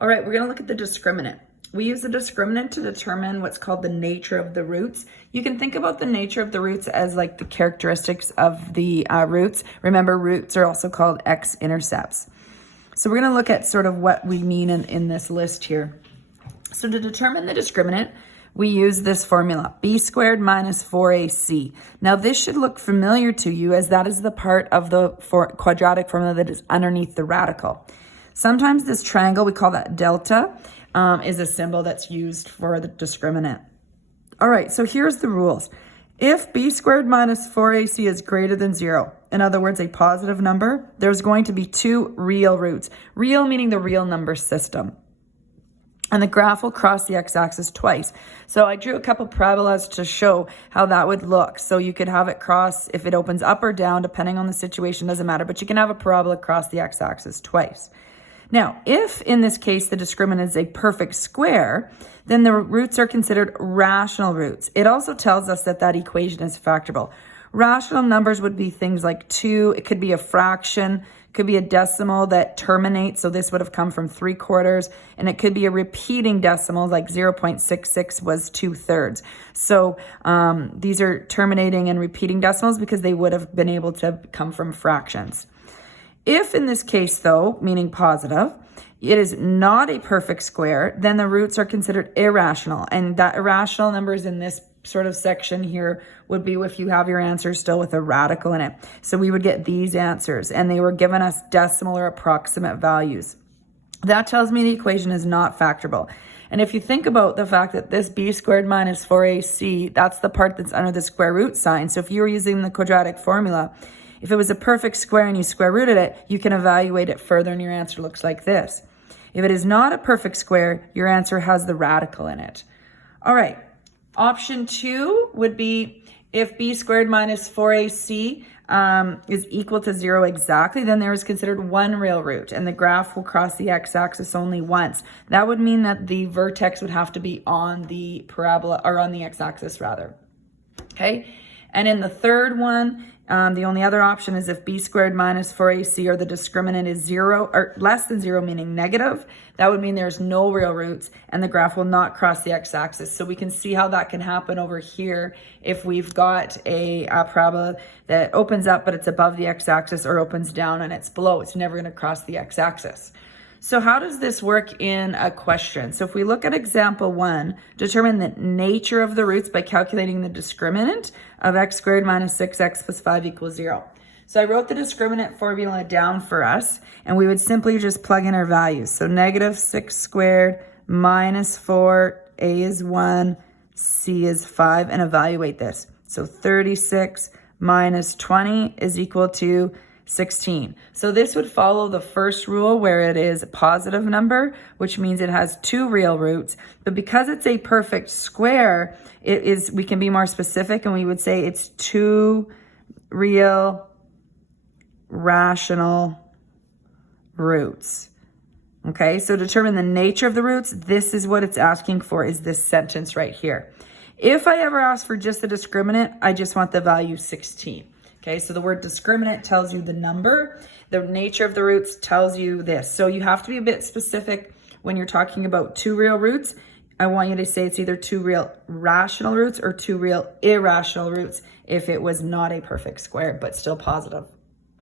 All right, we're going to look at the discriminant. We use the discriminant to determine what's called the nature of the roots. You can think about the nature of the roots as like the characteristics of the roots. Remember, roots are also called x-intercepts. So we're going to look at sort of what we mean in this list here. So to determine the discriminant, we use this formula, b squared minus 4ac. Now this should look familiar to you as that is the part of the quadratic formula that is underneath the radical. Sometimes this triangle, we call that delta, is a symbol that's used for the discriminant. All right, so here's the rules. If b squared minus 4ac is greater than 0, in other words, a positive number, there's going to be two real roots. Real meaning the real number system. And the graph will cross the x-axis twice. So I drew a couple parabolas to show how that would look. So you could have it cross, if it opens up or down, depending on the situation, doesn't matter. But you can have a parabola cross the x-axis twice. Now, if in this case the discriminant is a perfect square, then the roots are considered rational roots. It also tells us that that equation is factorable. Rational numbers would be things like 2. It could be a fraction. Could be a decimal that terminates, so this would have come from 3/4, and it could be a repeating decimal, like 0.66 was 2/3. So these are terminating and repeating decimals because they would have been able to come from fractions. If in this case, though, meaning positive, it is not a perfect square, then the roots are considered irrational, and that irrational numbers in this sort of section here would be if you have your answer still with a radical in it. So we would get these answers, and they were given us decimal or approximate values. That tells me the equation is not factorable. And if you think about the fact that this b squared minus 4ac, that's the part that's under the square root sign. So if you were using the quadratic formula, if it was a perfect square and you square rooted it, you can evaluate it further and your answer looks like this. If it is not a perfect square, your answer has the radical in it. All right. Option 2 would be if b squared minus 4ac is equal to 0 exactly, then there is considered one real root, and the graph will cross the x-axis only once. That would mean that the vertex would have to be on the parabola, or on the x-axis rather. Okay, and in the third one, the only other option is if b squared minus 4ac or the discriminant is 0 or less than 0, meaning negative, that would mean there's no real roots and the graph will not cross the x-axis. So we can see how that can happen over here if we've got a parabola that opens up but it's above the x-axis, or opens down and it's below. It's never going to cross the x-axis. So how does this work in a question? So if we look at example 1, determine the nature of the roots by calculating the discriminant of x squared minus 6x plus 5 equals 0. So I wrote the discriminant formula down for us, and we would simply just plug in our values. So negative 6 squared minus 4, a is 1, c is 5, and evaluate this. So 36 minus 20 is equal to 16. So this would follow the first rule where it is a positive number, which means it has two real roots. But because it's a perfect square, we can be more specific and we would say it's two real rational roots. Okay, so determine the nature of the roots. This is what it's asking for, is this sentence right here. If I ever ask for just the discriminant, I just want the value 16. Okay, so the word discriminant tells you the number. The nature of the roots tells you this. So you have to be a bit specific when you're talking about two real roots. I want you to say it's either two real rational roots or two real irrational roots if it was not a perfect square, but still positive.